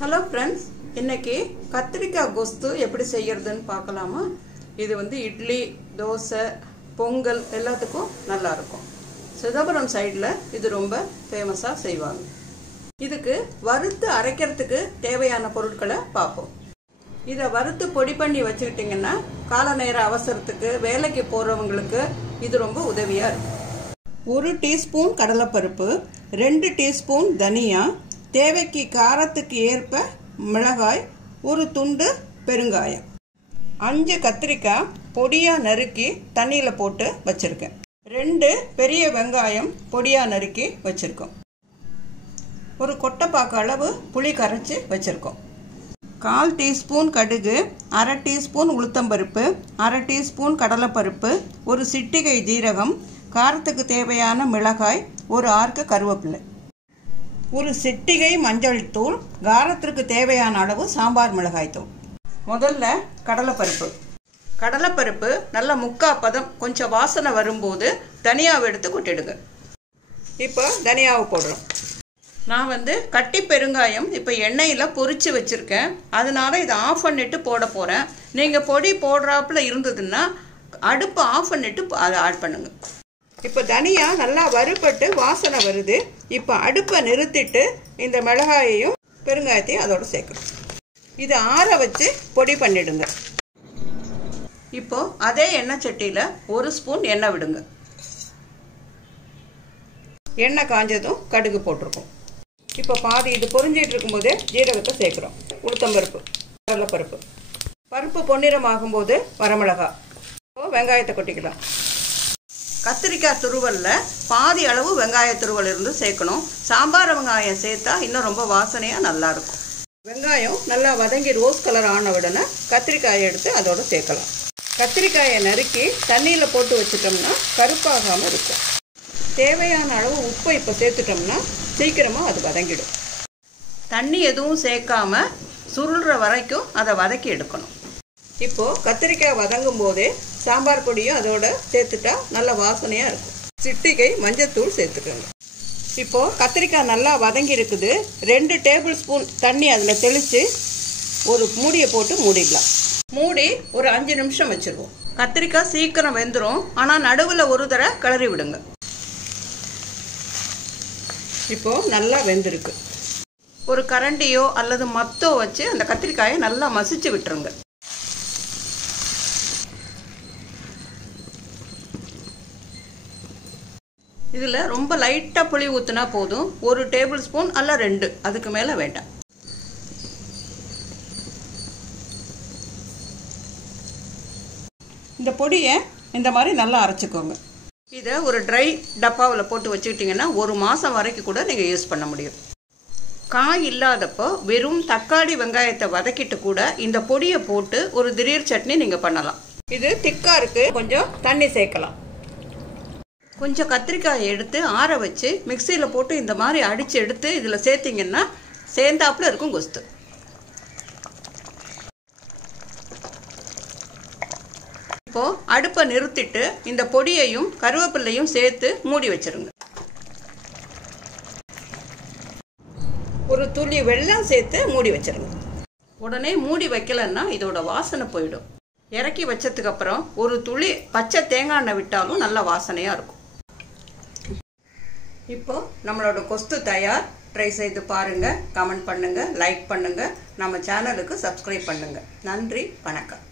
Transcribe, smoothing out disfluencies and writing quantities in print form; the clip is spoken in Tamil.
ஹலோ ஃப்ரெண்ட்ஸ், இன்னைக்கு கத்திரிக்காய் கொஸ்து எப்படி செய்யறதுன்னு பார்க்கலாமா? இது இட்லி, தோசை, பொங்கல் எல்லாத்துக்கும் நல்லா இருக்கும். சிதம்பரம் சைடில் இது ரொம்ப ஃபேமஸாக செய்வாங்க. இதுக்கு வறுத்து அரைக்கிறதுக்கு தேவையான பொருட்களை பார்ப்போம். இதை வறுத்து பொடி பண்ணி வச்சுக்கிட்டிங்கன்னா கால நேர அவசரத்துக்கு வேலைக்கு போகிறவங்களுக்கு இது ரொம்ப உதவியாக இருக்கும். 1 டீஸ்பூன் கடலைப்பருப்பு, 2 டீஸ்பூன் தனியா, தேவைக்கு காரத்துக்கு ஏற்ப மிளகாய், 1 துண்டு பெருங்காயம், 5 கத்திரிக்காய் பொடியாக நறுக்கி தண்ணியில் போட்டு வச்சுருக்கேன். 2 பெரிய வெங்காயம் பொடியாக நறுக்கி வச்சுருக்கோம். 1 கொட்டைப்பாக்கு அளவு புளி கரைச்சி வச்சுருக்கோம். 1/4 டீஸ்பூன் கடுகு, 1/2 டீஸ்பூன் உளுத்தம்பருப்பு, 1/2 டீஸ்பூன் கடலைப்பருப்பு, 1 சிட்டிகை ஜீரகம், காரத்துக்கு தேவையான மிளகாய், 1 ஆர்க்கு கருவேப்பிலை, 1 சிட்டிகை மஞ்சள் தூள், காரத்திற்கு தேவையான அளவு சாம்பார் மிளகாய் தூள். முதல்ல கடலைப்பருப்பு நல்ல முக்கால் பதம் கொஞ்சம் வாசனை வரும்போது தனியாவை எடுத்து கொட்டிடுங்க. இப்போ தனியாவை போடுறோம். நான் கட்டி பெருங்காயம் இப்போ எண்ணெயில் பொரிச்சு வச்சுருக்கேன். அதனால இதை ஆஃப் பண்ணிட்டு போட போகிறேன். நீங்கள் பொடி போடுறாப்புல இருந்ததுன்னா அடுப்பை ஆஃப் பண்ணிட்டு அதை ஆட் பண்ணுங்க. இப்போ தனியா நல்லா வறுபட்டு வாசனை வருது. இப்போ அடுப்பை நிறுத்திட்டு இந்த மிளகாயையும் பெருங்காயத்தையும் அதோட சேர்க்கணும். இதை ஆற வச்சு பொடி பண்ணிடுங்க. இப்போ அதே எண்ணெய் சட்டியில் 1 ஸ்பூன் எண்ணெய் விடுங்க. எண்ணெய் காஞ்சதும் கடுகு போட்டிருக்கோம். இப்போ பாதி இது பொரிஞ்சிட்டு இருக்கும்போது ஜீரகத்தை சேர்க்குறோம். உளுத்தம்பருப்பு, கடலைப்பருப்பு, பருப்பு பொன்னிறமாகும்போது வரமிளகாய், வெங்காயத்தை கொட்டிக்கலாம். கத்திரிக்காய் துருவலில் பாதி அளவு வெங்காய துருவல் இருந்து சேர்க்கணும். சாம்பார் வெங்காயம் சேர்த்தா இன்னும் ரொம்ப வாசனையாக நல்லாயிருக்கும். வெங்காயம் நல்லா வதங்கி ரோஸ் கலர் ஆன உடனே கத்திரிக்காயை எடுத்து அதோடு சேர்க்கலாம். கத்திரிக்காயை நறுக்கி தண்ணியில் போட்டு வச்சுட்டோம்னா கருப்பாகாமல் இருக்கும். தேவையான அளவு உப்பை இப்போ சேர்த்துட்டோம்னா சீக்கிரமாக அது வதங்கிடும். தண்ணி எதுவும் சேர்க்காம சுருள்ற வரைக்கும் அதை வதக்கி எடுக்கணும். இப்போது கத்திரிக்காய் வதங்கும் போதே சாம்பார் பொடியும் அதோட சேர்த்துட்டா நல்ல வாசனையாக இருக்கும். சிட்டிகை மஞ்சத்தூள் சேர்த்துக்கோங்க. இப்போது கத்திரிக்காய் நல்லா வதங்கி இருக்குது. 2 டேபிள் ஸ்பூன் தண்ணி அதில் தெளித்து ஒரு மூடியை போட்டு மூடிடலாம். மூடி ஒரு 5 நிமிஷம் வச்சுருவோம். கத்திரிக்காய் சீக்கிரம் வெந்துடும். ஆனால் நடுவில் ஒரு தடவை கிளறி விடுங்க. இப்போது நல்லா வெந்திருக்கு. ஒரு கரண்டியோ அல்லது மத்தோ வச்சு அந்த கத்திரிக்காயை நல்லா மசிச்சு விட்டுருங்க. இதில் ரொம்ப லைட்டாக புளி ஊற்றினா போதும். 1 டேபிள் ஸ்பூன் அல்ல 2, அதுக்கு மேலே வேண்டாம். இந்த பொடியை இந்த மாதிரி நல்லா அரைச்சிக்கோங்க. இதை ஒரு ட்ரை டப்பாவில் போட்டு வச்சுக்கிட்டிங்கன்னா 1 மாதம் வரைக்கும் கூட நீங்கள் யூஸ் பண்ண முடியும். காய் இல்லாதப்போ வெறும் தக்காளி வெங்காயத்தை வதக்கிட்டு கூட இந்த பொடியை போட்டு ஒரு திடீர் சட்னி நீங்கள் பண்ணலாம். இது திக்காக இருக்குது, கொஞ்சம் தண்ணி சேர்க்கலாம். கொஞ்சம் கத்திரிக்காயை எடுத்து ஆற வச்சு மிக்சியில் போட்டு இந்த மாதிரி அடித்து எடுத்து இதில் சேர்த்திங்கன்னா சேர்ந்தாப்புல இருக்கும் கொஸ்து. இப்போது அடுப்பை நிறுத்திட்டு இந்த பொடியையும் கருவேப்பிலையும் சேர்த்து மூடி வச்சிருங்க. ஒரு துளி வெல்லம் சேர்த்து மூடி வச்சிருங்க. உடனே மூடி வைக்கலன்னா இதோட வாசனை போயிடும். இறக்கி வச்சதுக்கு அப்புறம் ஒரு துளி பச்சை தேங்காய் எண்ணெய் விட்டாலும் நல்ல வாசனையாக இருக்கும். இப்போ நம்மளோட கொஸ்து தயார். ட்ரை செய்து பாருங்கள், கமெண்ட் பண்ணுங்கள், லைக் பண்ணுங்கள், நம்ம சேனலுக்கு சப்ஸ்கிரைப் பண்ணுங்கள். நன்றி, வணக்கம்.